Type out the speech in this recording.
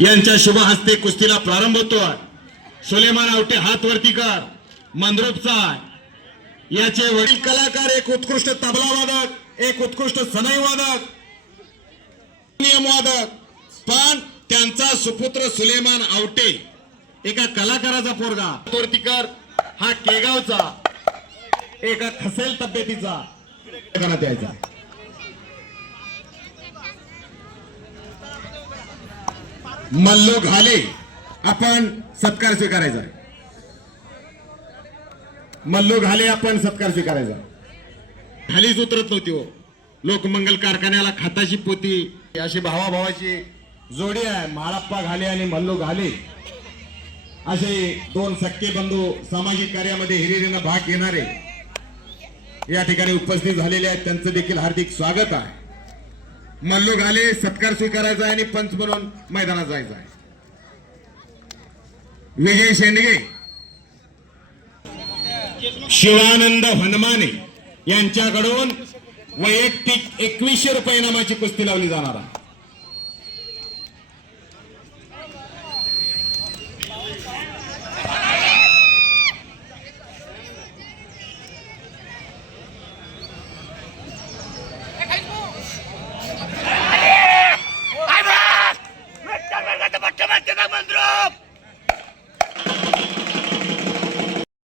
यांच्या शुभ हस्ते कुस्तीला प्रारंभ होतोय. सुलेमान आवटे हात वरती कर. मंद्रोपचा याचे वडील कलाकार एक उत्कृष्ट तबला वादक एक उत्कृष्ट सनई वादक नियम वादक. पण त्यांचा सुपुत्र सुलेमान आवटे एका कलाकाराचा पोरगा. तोरतीकर हा केगावचा. एका खसेल तब्येतीचा. यायचा मल्लो घाले. आपण सत्कार स्वीकारायचा. मल्लो घाले आपण सत्कार स्वीकारायचा. खालीच उतरत नव्हती हो. लोकमंगल कारखान्याला खताची पोती अशी भावाभावाची जोडी आहे. माळप्पा घाले आणि मल्लो घाले. असे दोन सक्के बंधू सामाजिक कार्यामध्ये हिरिरीनं भाग घेणारे या ठिकाणी उपस्थित झालेले आहेत. त्यांचं देखील हार्दिक स्वागत आहे. मल्लू घाले सत्कार स्वीकारायचा आहे आणि पंच म्हणून मैदानात जायचं आहे. विजय शेंडगे शिवानंद हनुमाने यांच्याकडून वैयक्तिक एकवीसशे रुपये नामाची कुस्ती लावली जाणार आहे.